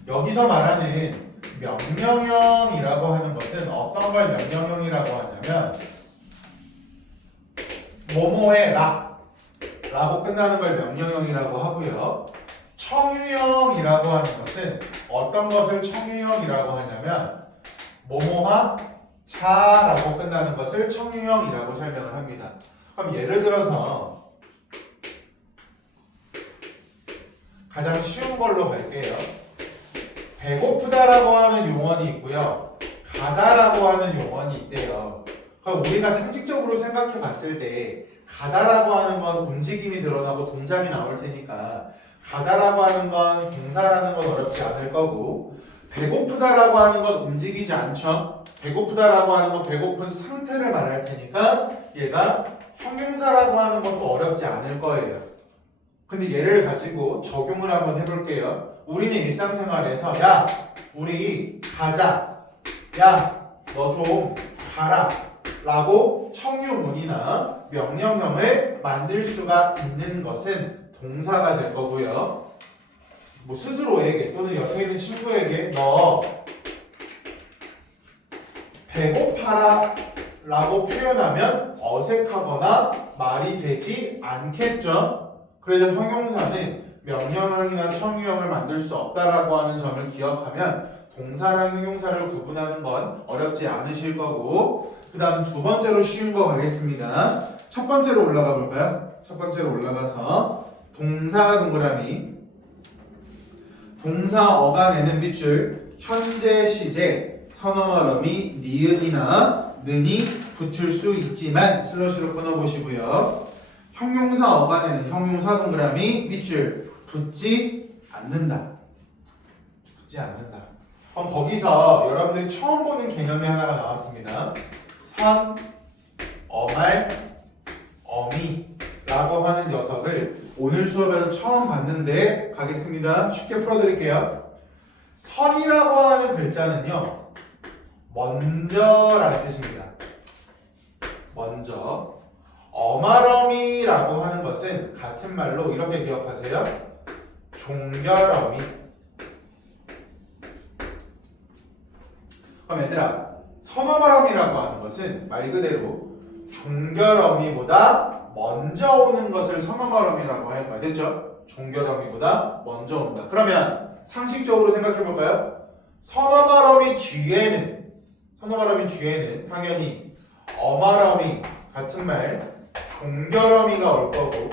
여기서 말하는 명령형이라고 하는 것은 어떤 걸 명령형이라고 하냐면 뭐뭐해라 라고 끝나는 걸 명령형이라고 하고요. 청유형이라고 하는 것은 어떤 것을 청유형이라고 하냐면 뭐뭐하자라고 끝나는 것을 청유형이라고 설명을 합니다. 그럼 예를 들어서 가장 쉬운 걸로 갈게요. 배고프다라고 하는 용언이 있고요. 가다라고 하는 용언이 있대요. 그럼 우리가 상식적으로 생각해 봤을 때 가다라고 하는 건 움직임이 드러나고 동작이 나올 테니까 가다라고 하는 건 동사라는 건 어렵지 않을 거고, 배고프다라고 하는 건 움직이지 않죠. 배고프다라고 하는 건 배고픈 상태를 말할 테니까 얘가 형용사라고 하는 것도 어렵지 않을 거예요. 근데 얘를 가지고 적용을 한번 해볼게요. 우리는 일상생활에서 야 우리 가자, 야 너 좀 가라 라고 청유문이나 명령형을 만들 수가 있는 것은 동사가 될 거고요. 뭐 스스로에게 또는 옆에 있는 친구에게 너 배고파라 라고 표현하면 어색하거나 말이 되지 않겠죠. 그래서 형용사는 명령형이나 청유형을 만들 수 없다라고 하는 점을 기억하면 동사랑 형용사를 구분하는 건 어렵지 않으실 거고, 그 다음 두 번째로 쉬운 거 가겠습니다. 첫 번째로 올라가 볼까요? 첫 번째로 올라가서 동사 동그라미, 동사 어간에는 밑줄 현재 시제 선어 말음이 니은이나 는이 붙을 수 있지만 슬러시로 끊어보시고요. 형용사 어간에는 형용사 동그라미 밑줄 붙지 않는다. 붙지 않는다. 그럼 거기서 여러분들이 처음 보는 개념이 하나가 나왔습니다. 선, 어말, 어미라고 하는 녀석을 오늘 수업에서 처음 봤는데 가겠습니다. 쉽게 풀어드릴게요. 선이라고 하는 글자는요, 먼저라는 뜻입니다. 먼저. 어말어미라고 하는 것은 같은 말로 이렇게 기억하세요. 종결어미. 그럼 얘들아, 선어말어미라고 하는 것은 말 그대로 종결어미보다 먼저 오는 것을 선어말어미라고 할 거야. 됐죠? 종결어미보다 먼저 온다. 그러면 상식적으로 생각해 볼까요? 선어말어미 뒤에는 당연히 어말어미 같은 말 종결어미가 올 거고,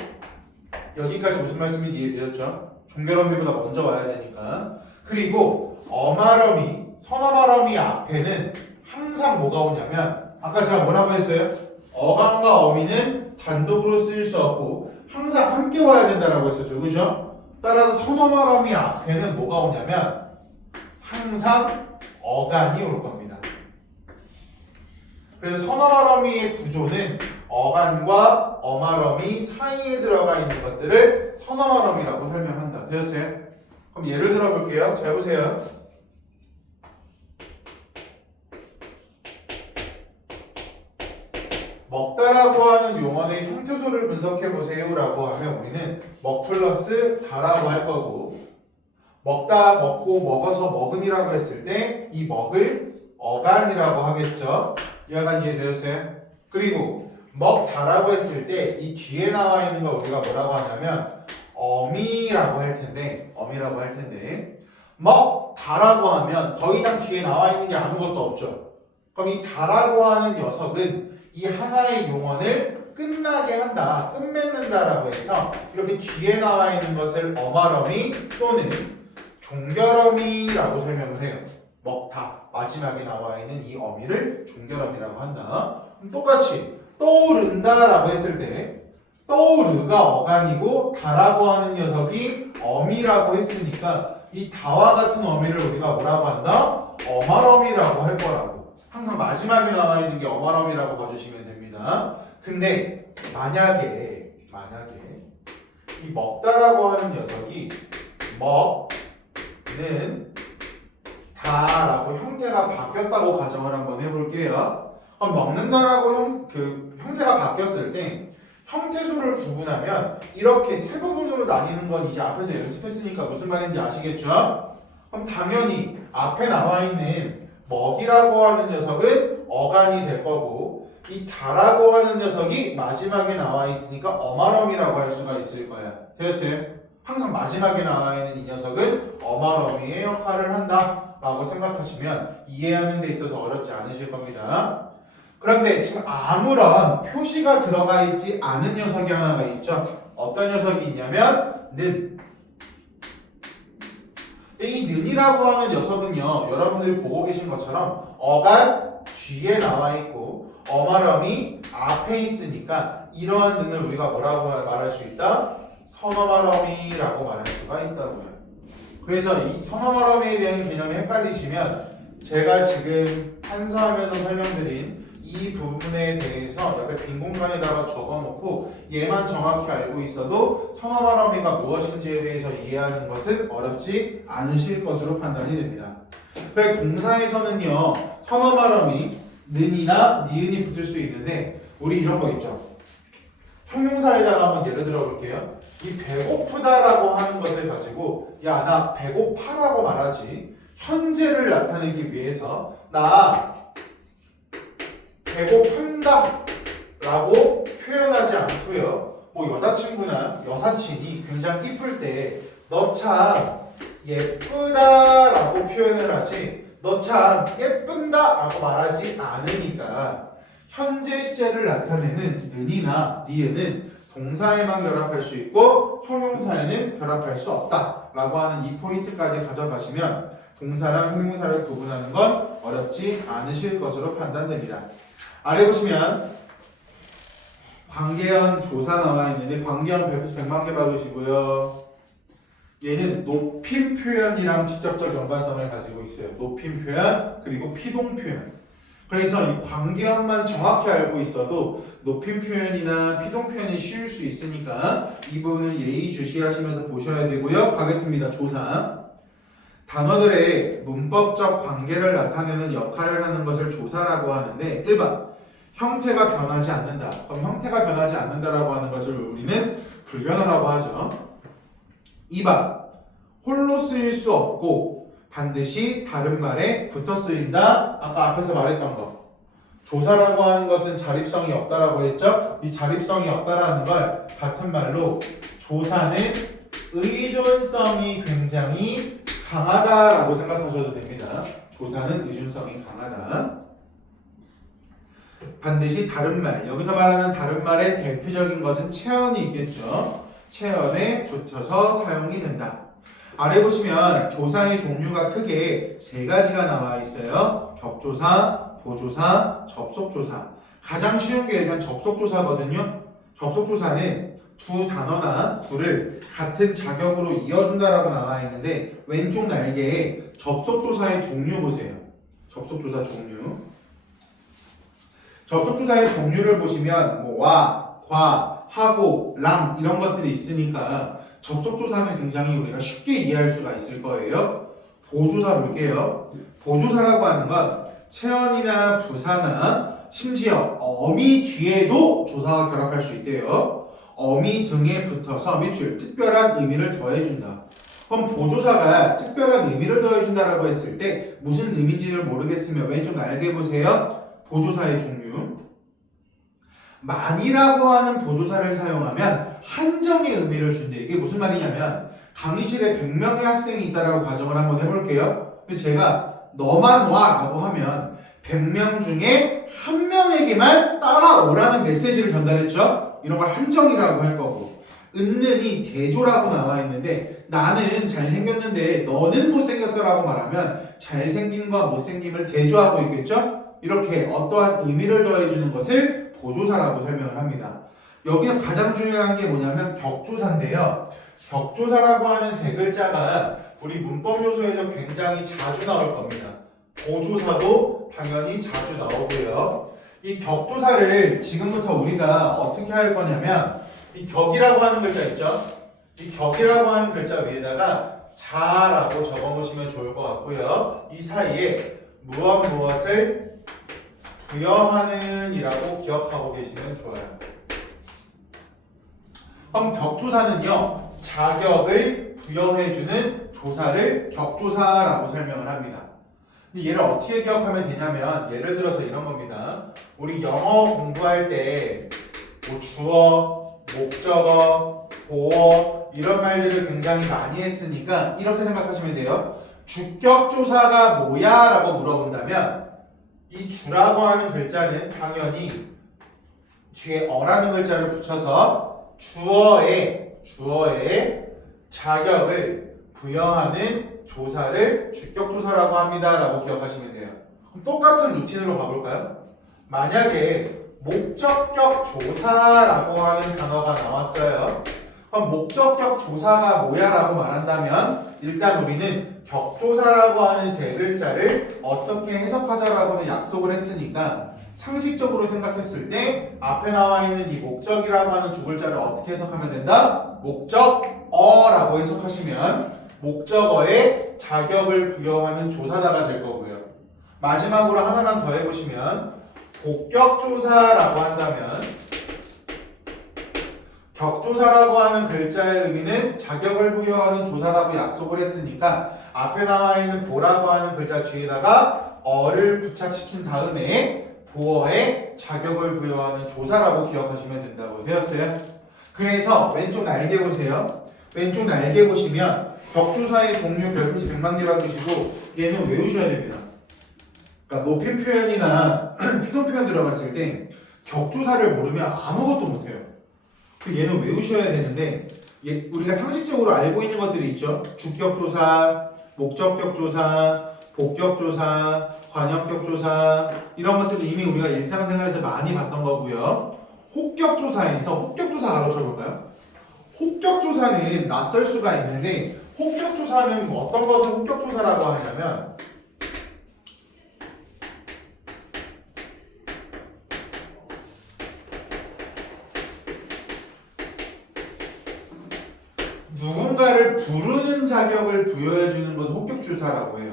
여기까지 무슨 말씀인지 이해되셨죠? 종결어미보다 먼저 와야 되니까. 그리고 어말어미, 선어말어미 앞에는 항상 뭐가 오냐면, 아까 제가 뭐라고 했어요? 어간과 어미는 단독으로 쓰일 수 없고 항상 함께 와야 된다라고 했었죠. 그죠? 따라서 선어말어미 앞에는 뭐가 오냐면 항상 어간이 올 겁니다. 그래서 선어말어미의 구조는 어간과 어말어미 사이에 들어가 있는 것들을 선어말어미라고 설명한다. 되셨어요? 그럼 예를 들어 볼게요. 잘 보세요. 먹다라고 하는 용어의 형태소를 분석해 보세요 라고 하면 우리는 먹 플러스 다라고 할 거고, 먹다, 먹고, 먹어서 먹음이라고 했을 때 이 먹을 어간이라고 하겠죠. 이해가 이해되셨어요? 그리고 먹다라고 했을 때 이 뒤에 나와 있는 걸 우리가 뭐라고 하냐면 어미라고 할 텐데, 먹다라고 하면 더 이상 뒤에 나와 있는 게 아무것도 없죠. 그럼 이 다라고 하는 녀석은 이 하나의 용언을 끝나게 한다, 끝맺는다라고 해서 이렇게 뒤에 나와 있는 것을 어말어미 또는 종결어미라고 설명을 해요. 먹다, 마지막에 나와 있는 이 어미를 종결어미라고 한다. 그럼 똑같이 떠오른다라고 했을 때 떠오르가 어간이고 다라고 하는 녀석이 어미라고 했으니까 이 다와 같은 어미를 우리가 뭐라고 한다? 어말어미라고 할 거라고. 항상 마지막에 나와 있는 게 어말어미라고 봐주시면 됩니다. 근데 만약에 이 먹다라고 하는 녀석이 먹는 다라고 형태가 바뀌었다고 가정을 한번 해볼게요. 그럼 먹는다라고 형태가 바뀌었을 때 형태소를 구분하면 이렇게 세 부분으로 나뉘는 건 이제 앞에서 연습했으니까 무슨 말인지 아시겠죠? 그럼 당연히 앞에 나와 있는 먹이라고 하는 녀석은 어간이 될 거고, 이 다라고 하는 녀석이 마지막에 나와 있으니까 어말어미라고 할 수가 있을 거야. 되었어요? 항상 마지막에 나와 있는 이 녀석은 어말어미의 역할을 한다 라고 생각하시면 이해하는 데 있어서 어렵지 않으실 겁니다. 그런데 지금 아무런 표시가 들어가 있지 않은 녀석이 하나가 있죠. 어떤 녀석이 있냐면 는. 이 는이라고 하는 녀석은요, 여러분들이 보고 계신 것처럼 어간 뒤에 나와 있고 어말어미 앞에 있으니까 이러한 는을 우리가 뭐라고 말할 수 있다? 선어말어미라고 말할 수가 있다고요. 그래서 이 선어말어미에 대한 개념이 헷갈리시면 제가 지금 한서하면서 설명드린 이 부분에 대해서 옆에 빈 공간에다가 적어놓고 얘만 정확히 알고 있어도 선어말어미가 무엇인지에 대해서 이해하는 것은 어렵지 않으실 것으로 판단이 됩니다. 그래 동사에서는요 선어말어미 는이나 니은이 붙을 수 있는데 우리 이런 거 있죠. 형용사에다가 한번 예를 들어 볼게요. 이 배고프다라고 하는 것을 가지고 야 나 배고파라고 말하지 현재를 나타내기 위해서 나 배고픈다 라고 표현하지 않고요. 뭐 여자친구나 여사친이 굉장히 이쁠 때 너 참 예쁘다 라고 표현을 하지 너 참 예쁜다 라고 말하지 않으니까 현재 시제를 나타내는 는이나 니은은 동사에만 결합할 수 있고 형용사에는 결합할 수 없다 라고 하는 이 포인트까지 가져가시면 동사랑 형용사를 구분하는 건 어렵지 않으실 것으로 판단됩니다. 아래 보시면 관계형 조사 나와 있는데 관계형 별표수 100만 개 받으시고요. 얘는 높임 표현이랑 직접적 연관성을 가지고 있어요. 높임 표현 그리고 피동 표현. 그래서 이 관계형만 정확히 알고 있어도 높임 표현이나 피동 표현이 쉬울 수 있으니까 이 부분은 예의주시하시면서 보셔야 되고요. 가겠습니다. 조사. 단어들의 문법적 관계를 나타내는 역할을 하는 것을 조사라고 하는데 1번 형태가 변하지 않는다. 그럼 형태가 변하지 않는다라고 하는 것을 우리는 불변어라고 하죠. 2번 홀로 쓰일 수 없고 반드시 다른 말에 붙어 쓰인다. 아까 앞에서 말했던 거. 조사라고 하는 것은 자립성이 없다라고 했죠. 이 자립성이 없다라는 걸 같은 말로 조사는 의존성이 굉장히 강하다라고 생각하셔도 됩니다. 조사는 의존성이 강하다. 반드시 다른 말. 여기서 말하는 다른 말의 대표적인 것은 체언이 있겠죠. 체언에 붙여서 사용이 된다. 아래 보시면 조사의 종류가 크게 세 가지가 나와 있어요. 격조사, 보조사, 접속조사. 가장 쉬운 게 일단 접속조사거든요. 접속조사는 두 단어나 구를 같은 자격으로 이어준다라고 나와 있는데 왼쪽 날개에 접속조사의 종류 보세요. 접속조사 종류. 접속조사의 종류를 보시면 뭐 와, 과, 하고, 랑 이런 것들이 있으니까 접속조사는 굉장히 우리가 쉽게 이해할 수가 있을 거예요. 보조사 볼게요. 보조사라고 하는 건 체언이나 부사나 심지어 어미 뒤에도 조사가 결합할 수 있대요. 어미 등에 붙어서 밑줄 특별한 의미를 더해준다. 그럼 보조사가 특별한 의미를 더해준다라고 했을 때 무슨 의미인지를 모르겠으면 왼쪽 날개 보세요. 보조사의 종류. 만이라고 하는 보조사를 사용하면 한정의 의미를 준대. 이게 무슨 말이냐면 강의실에 100명의 학생이 있다라고 가정을 한번 해볼게요. 근데 제가 너만 와 라고 하면 100명 중에 한 명에게만 따라오라는 메시지를 전달했죠. 이런 걸 한정이라고 할 거고 은는이 대조라고 나와 있는데 나는 잘생겼는데 너는 못생겼어 라고 말하면 잘생김과 못생김을 대조하고 있겠죠. 이렇게 어떠한 의미를 더해주는 것을 보조사라고 설명을 합니다. 여기서 가장 중요한 게 뭐냐면 격조사인데요. 격조사라고 하는 세 글자가 우리 문법 요소에서 굉장히 자주 나올 겁니다. 보조사도 당연히 자주 나오고요. 이 격조사를 지금부터 우리가 어떻게 할 거냐면 이 격이라고 하는 글자 있죠? 이 격이라고 하는 글자 위에다가 자라고 적어 놓으시면 좋을 것 같고요. 이 사이에 무엇을 부여하는 이라고 기억하고 계시면 좋아요. 그럼 격조사는요, 자격을 부여해주는 조사를 격조사라고 설명을 합니다. 근데 얘를 어떻게 기억하면 되냐면 예를 들어서 이런 겁니다. 우리 영어 공부할 때 뭐 주어, 목적어, 보어 이런 말들을 굉장히 많이 했으니까 이렇게 생각하시면 돼요. 주격조사가 뭐야? 라고 물어본다면 이 주라고 하는 글자는 당연히 뒤에 어라는 글자를 붙여서 주어에 자격을 부여하는 조사를 주격조사라고 합니다 라고 기억하시면 돼요. 그럼 똑같은 루틴으로 가볼까요? 만약에 목적격 조사라고 하는 단어가 나왔어요. 그럼 목적격 조사가 뭐야 라고 말한다면 일단 우리는 격조사라고 하는 세 글자를 어떻게 해석하자라고는 약속을 했으니까 상식적으로 생각했을 때 앞에 나와 있는 이 목적이라고 하는 두 글자를 어떻게 해석하면 된다? 목적어라고 해석하시면 목적어에 자격을 부여하는 조사다가 될 거고요. 마지막으로 하나만 더 해보시면 복격조사라고 한다면 격조사라고 하는 글자의 의미는 자격을 부여하는 조사라고 약속을 했으니까 앞에 나와 있는 보라고 하는 글자 뒤에다가 어를 부착시킨 다음에 보어에 자격을 부여하는 조사라고 기억하시면 된다고 되었어요. 그래서 왼쪽 날개 보세요. 왼쪽 날개 보시면 격조사의 종류 별표시 100만 개라고 계시고 얘는 외우셔야 됩니다. 그러니까 높임 표현이나 피동 표현 들어갔을 때 격조사를 모르면 아무것도 못해요. 얘는 외우셔야 되는데 우리가 상식적으로 알고 있는 것들이 있죠. 주격조사, 목적격조사, 복격조사, 관역격조사 이런 것들은 이미 우리가 일상생활에서 많이 봤던 거고요. 혹격조사에서 혹격조사 가르쳐볼까요? 혹격조사는 낯설 수가 있는데 혹격조사는 어떤 것을 혹격조사라고 하냐면 누군가를 부르는 자격을 부여해주는 것을 혹격조사라고 해요.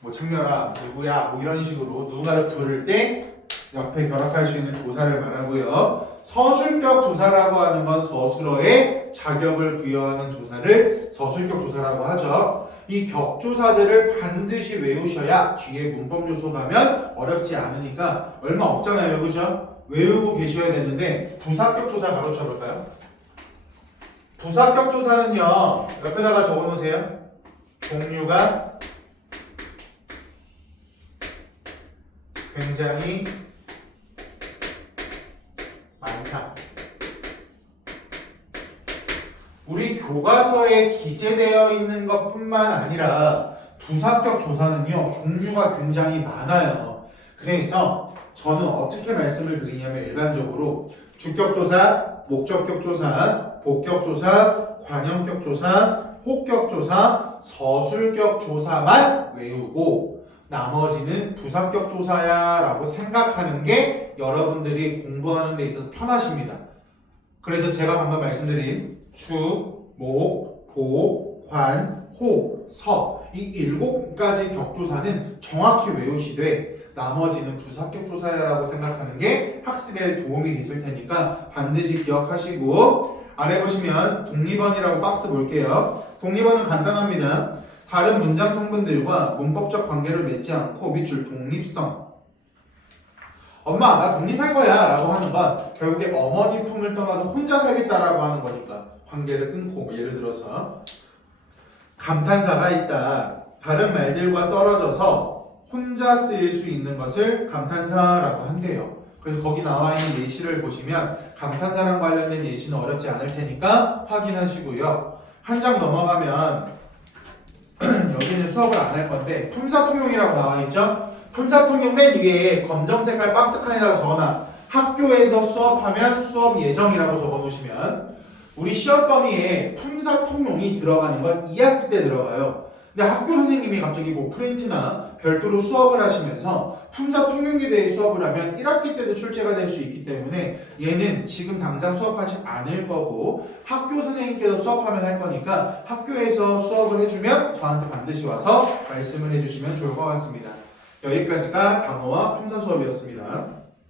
뭐 창렬아, 누구야, 뭐 이런 식으로 누군가를 부를 때 옆에 결합할 수 있는 조사를 말하고요. 서술격 조사라고 하는 건 서술어에 자격을 부여하는 조사를 서술격 조사라고 하죠. 이 격조사들을 반드시 외우셔야 뒤에 문법 요소 가면 어렵지 않으니까 얼마 없잖아요, 그죠? 외우고 계셔야 되는데 부사격 조사 가르쳐 볼까요? 부사격 조사는요, 옆에다가 적어 놓으세요. 종류가 굉장히 많다. 우리 교과서에 기재되어 있는 것뿐만 아니라 부사격 조사는요, 종류가 굉장히 많아요. 그래서 저는 어떻게 말씀을 드리냐면 일반적으로 주격조사, 목적격조사, 복격조사, 관형격조사, 혹격조사, 서술격조사만 외우고 나머지는 부사격조사야 라고 생각하는 게 여러분들이 공부하는 데 있어서 편하십니다. 그래서 제가 방금 말씀드린 주, 목, 보, 관, 호, 서 이 7가지 격조사는 정확히 외우시되 나머지는 부사격조사야라고 생각하는 게 학습에 도움이 되실 테니까 반드시 기억하시고 아래 보시면 독립원이라고 박스 볼게요. 독립원은 간단합니다. 다른 문장 성분들과 문법적 관계를 맺지 않고 밑줄 독립성. 엄마 나 독립할 거야 라고 하는 건 결국에 어머니 품을 떠나서 혼자 살겠다라고 하는 거니까 관계를 끊고 뭐 예를 들어서 감탄사가 있다. 다른 말들과 떨어져서 혼자 쓰일 수 있는 것을 감탄사라고 한대요. 그래서 거기 나와 있는 예시를 보시면 감탄사랑 관련된 예시는 어렵지 않을 테니까 확인하시고요. 한 장 넘어가면 여기는 수업을 안 할 건데 품사통용이라고 나와 있죠? 품사통용 맨 위에 검정색깔 박스 칸에다가 적어놔. 학교에서 수업하면 수업 예정이라고 적어놓으시면 우리 시험 범위에 품사통용이 들어가는 건 2학기 때 들어가요. 근데 학교 선생님이 갑자기 뭐 프린트나 별도로 수업을 하시면서 품사통용에 대해 수업을 하면 1학기 때도 출제가 될 수 있기 때문에 얘는 지금 당장 수업하지 않을 거고 학교 선생님께서 수업하면 할 거니까 학교에서 수업을 해주면 저한테 반드시 와서 말씀을 해주시면 좋을 것 같습니다. 여기까지가 단어와 품사 수업이었습니다.